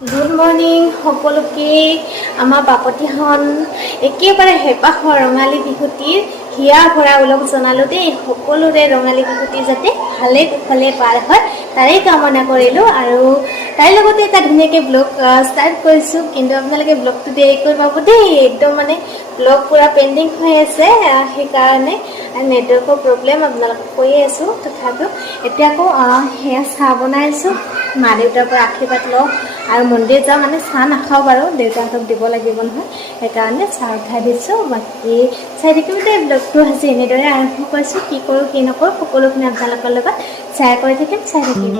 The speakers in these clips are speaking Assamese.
গুড মৰ্ণিং সকলোকে আমাৰ বাপতিখন একেবাৰে হেঁপাহৰ ৰঙালী বিহুটিৰ হিয়া ভৰা ওলগ জনালোঁ দেই। সকলোৰে ৰঙালী বিহুটি যাতে ভালে কুশলে পাৰ হয় তাৰেই কামনা কৰিলোঁ আৰু তাইৰ লগতে এটা ধুনীয়াকৈ ব্লগ ষ্টাৰ্ট কৰিছোঁ। কিন্তু আপোনালোকে ব্লগটো দেৰিকৈ পাব দেই, একদম মানে ব্লগ পূৰা পেণ্ডিং হৈ আছে, সেইকাৰণে নেটৱৰ্কৰ প্ৰব্লেম আপোনালোকক কৈয়ে আছোঁ। তথাপিও এতিয়া আকৌ সেয়া চাহ বনাই আছোঁ, মা দেউতাৰ পৰা আশীৰ্বাদ লওঁ আৰু মন্দিৰ যাওঁ, মানে চাহ নাখাওঁ বাৰু, দেউতাহঁতক দিব লাগিব নহয়, সেইকাৰণে চাহ উঠাই দিছোঁ। বাকী চাই থাকিবতে ব্লগটো আজি এনেদৰে আৰম্ভ কৰিছোঁ। কি কৰোঁ কি নকৰোঁ সকলোখিনি আপোনালোকৰ লগত শ্বেয়াৰ কৰি থাকিম, চাই থাকিব।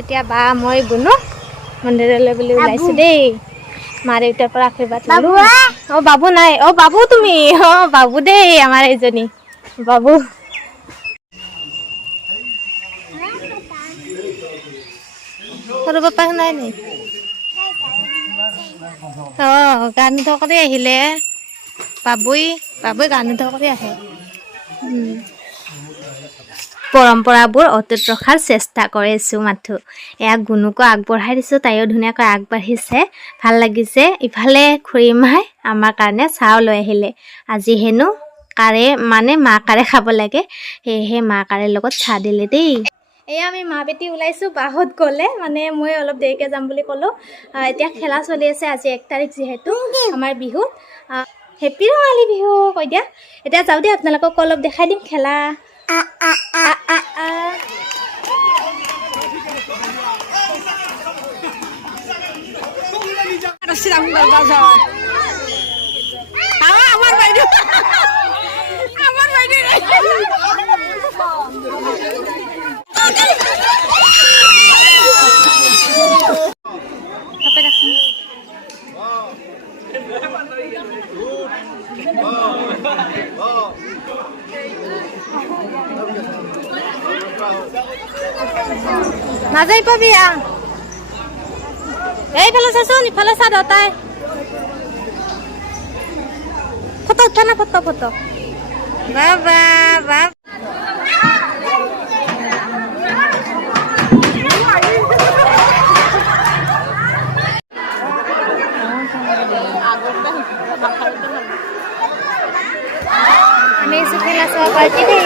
এতিয়া বা মই গুনো মন্দিৰলৈ বুলি ওলাইছোঁ দেই। মা দেউতাৰ পৰা আশীৰ্বাদ ল'লোঁ। অঁ বাবু নাই, অঁ বাবু তুমি, অঁ বাবু দেই আমাৰ এইজনী বাবু। সৰু পাপাক নাই নি? অঁ গান ধ কৰি আহিলে বাবুই গান ধ কৰি আহে। পৰম্পৰাবোৰ অটুট ৰখাৰ চেষ্টা কৰিছোঁ মাথো। এয়া গুণুকো আগবঢ়াই দিছোঁ, তাইও ধুনীয়াকৈ আগবাঢ়িছে, ভাল লাগিছে। ইফালে খুৰীমাই আমাৰ কাৰণে চাহ লৈ আহিলে। আজি হেনো কাৰে মানে মা কাৰে খাব লাগে, সেয়েহে মা কাৰে লগত চাহ দিলে দেই। এয়া আমি মা বেটি ওলাইছোঁ, বাহঁত গ'লে, মানে মই অলপ দেৰিকৈ যাম বুলি ক'লোঁ। এতিয়া খেলা চলি আছে, আজি 1 তাৰিখ যিহেতু আমাৰ বিহুত। হেপী ৰঙালী বিহু কৈ দিয়া। এতিয়া যাওঁ দেই, আপোনালোকক অলপ দেখাই দিম খেলা। নাযাই পাবি এইফালে চাচোন, ইফালে চা দেউতাই ফটো উঠা না, ফটো বাবা বাবা। আমি খেলা চাব পাৰ্টি দেই।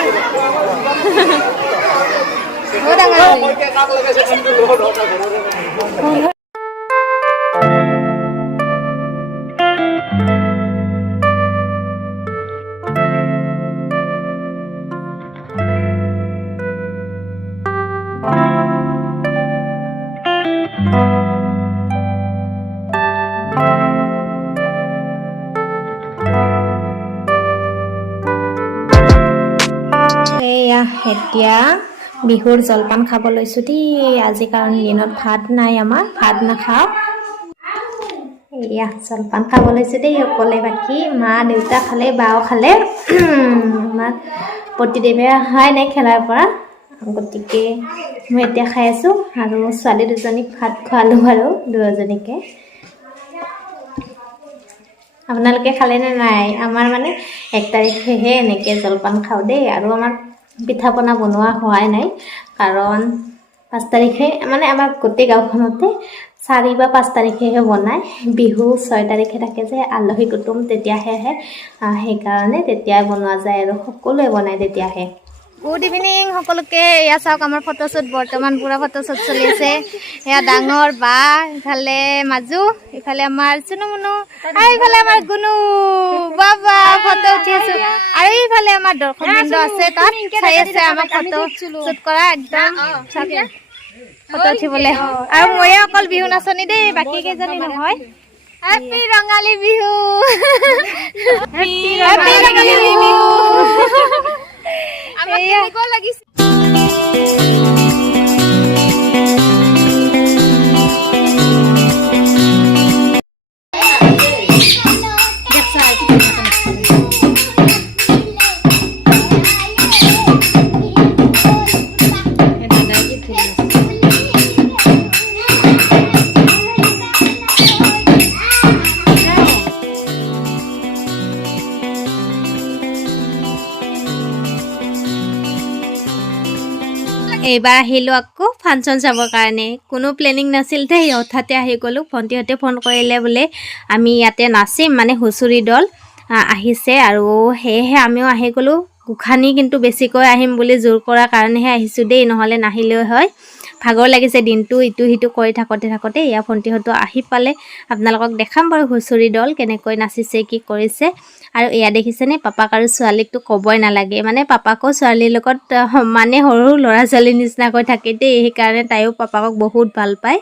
এতিয়া বিহুৰ জলপান খাব লৈছোঁ দেই। আজি কাৰণ দিনত ভাত নাই, আমাৰ ভাত নাখাওঁ। এয়া জলপান খাব লৈছোঁ দেই অকলে, বাকী মা দেউতা খালে, বাও খালে। আমাক প্ৰতিদেৱে অহাই নাই খেলাৰ পৰা, গতিকে মই এতিয়া খাই আছোঁ আৰু ছোৱালী দুজনীক ভাত খোৱালোঁ বাৰু, দুয়োজনীকে। আপোনালোকে খালেনে নাই? আমাৰ মানে 1 তাৰিখেহে এনেকৈ জলপান খাওঁ দেই, আৰু আমাৰ পিঠা পনা বনোৱা হোৱাই নাই, কাৰণ 5 তাৰিখে মানে আমাৰ গোটেই গাঁওখনতে 4 বা 5 তাৰিখেহে বনায়। বিহু 6 তাৰিখে থাকে যে আলহী কুটুম, তেতিয়াহে আহে, সেইকাৰণে তেতিয়াই বনোৱা যায় আৰু সকলোৱে বনায় তেতিয়াহে। গুড ইভিনিং সকলোকে। এয়া চাওক আমাৰ ফটোশ্বুট, বৰ্তমান পূৰা ফটোশ্বুট চলি আছে। এয়া ডাঙৰ বা, ইফালে মাজু, ইফালে আমাৰ চুনু মুনু, আৰু ইফালে আমাৰ গুণু বাবা ফটো উঠি আছো। আৰু ইফালে আমাৰ দৰ্শকবৃন্দ আছে, তাত চাই আছে আমাৰ ফটো শ্বুট কৰা, একদম ফটো উঠিবলৈ। আৰু ময়ে অকল বিহু নাচনি দেই, বাকী কেইজনী নহয়। Happy Rongali Bihu, happy Rongali Bihu. এইবাৰ আহিলোঁ আকৌ ফাংচন চাবৰ কাৰণে কোনো প্লেনিং নাছিল দেই হঠাতে আহি গ'লোঁ ভণ্টিহঁতে ফোন কৰিলে বোলে আমি ইয়াতে নাচিম মানে হুঁচৰি দল আহিছে আৰু সেয়েহে আমিও আহি গ'লোঁ গোসানী কিন্তু বেছিকৈ আহিম বুলি জোৰ কৰাৰ কাৰণেহে আহিছোঁ দেই নহ'লে নাহিলেও হয় ভাগৰ লাগিছে দিনটো ইটো সিটো কৰি থাকোঁতে এয়া ভণ্টিহঁতো আহি পালে আপোনালোকক দেখাম বাৰু হুঁচৰি দল কেনেকৈ নাচিছে কি কৰিছে আৰু এয়া দেখিছেনে পাপাক আৰু ছোৱালীকতো ক'বই নালাগে মানে পাপাকো ছোৱালীৰ লগত মানে সৰু ল'ৰা ছোৱালীৰ নিচিনাকৈ থাকে দেই সেইকাৰণে তাইও পাপাকক বহুত ভাল পায়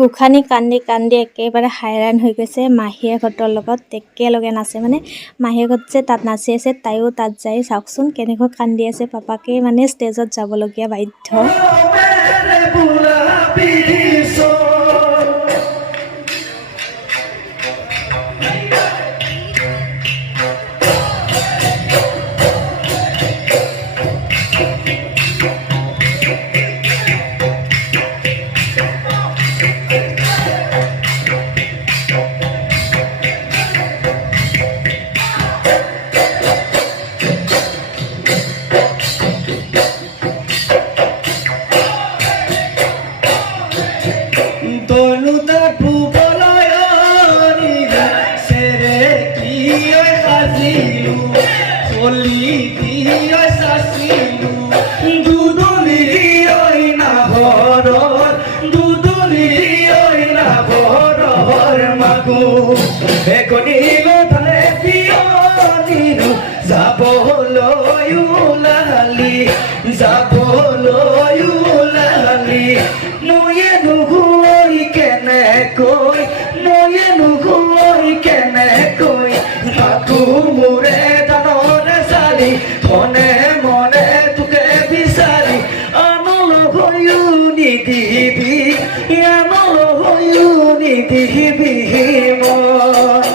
গোসানী কান্দি কান্দি একেবাৰে হাইৰাণ হৈ গৈছে মাহীয়েকহঁতৰ লগত একেলগে নাচে মানে মাহীয়েকহঁত যে তাত নাচি আছে তাইও তাত যাই চাওকচোন কেনেকৈ কান্দি আছে পাপাকে মানে ষ্টেজত যাবলগীয়া বাধ্য যাবলৈ ওলালি যাবলৈ ওলালি নয়ে নুগুৱই কেনেকৈ নয়ে নুগুৱই কেনেকৈ মাথো মোৰে দানৰে চালি মনে মনে তোকে বিচাৰি আনলৈও নিদিবি আনলৈও নিদিবি মই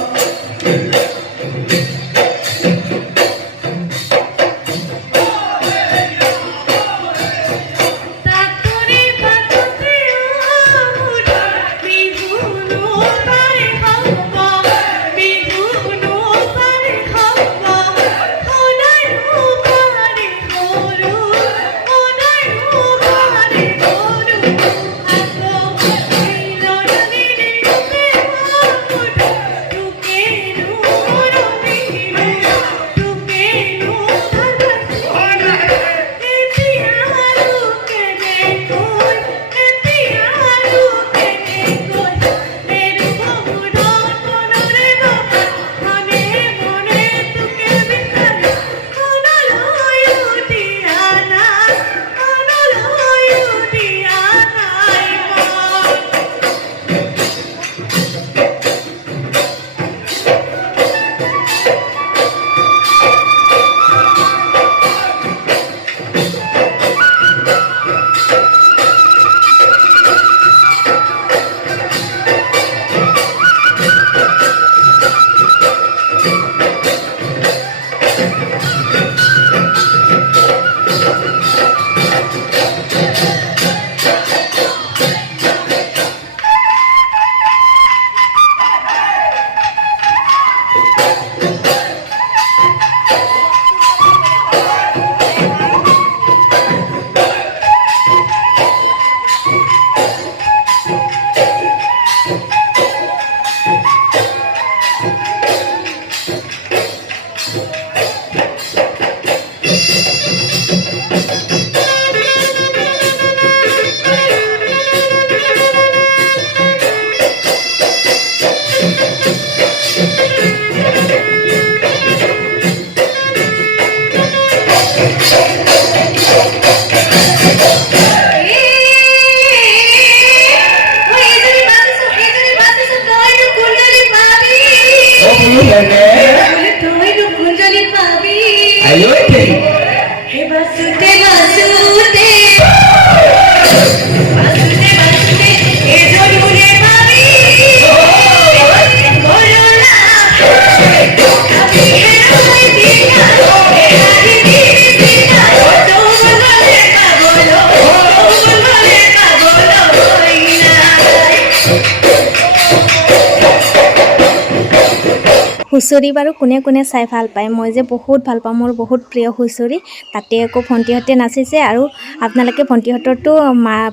হুঁচৰি বাৰু কোনে কোনে চাই ভাল পায় মই যে বহুত ভাল পাওঁ মোৰ বহুত প্ৰিয় হুঁচৰি তাতে আকৌ ভণ্টিহঁতে নাচিছে আৰু আপোনালোকে ভণ্টিহঁতৰতো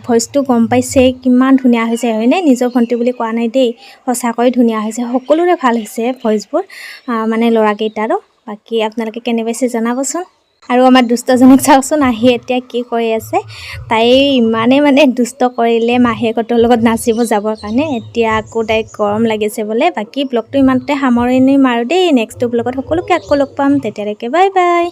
ভইচটো গম পাইছে কিমান ধুনীয়া হৈছে হয়নে নিজৰ ভণ্টি বুলি কোৱা নাই দেই সঁচাকৈ ধুনীয়া হৈছে সকলোৰে ভাল হৈছে ভইচবোৰ মানে ল'ৰাকেইটাৰো বাকী আপোনালোকে কেনে পাইছে জনাবচোন আৰু আমাৰ দুষ্টজনক চাওকচোন আহি এতিয়া কি কৰি আছে তাই ইমানে মানে দুষ্ট কৰিলে মাহীয়েকৰ লগত নাচিব যাবৰ কাৰণে এতিয়া আকৌ তাইক গৰম লাগিছে বোলে বাকী ব্লগটো ইমানতে সামৰণি মাৰো দেই নেক্সট ব্লগত সকলোকে আকৌ লগ পাম তেতিয়ালৈকে বাই বাই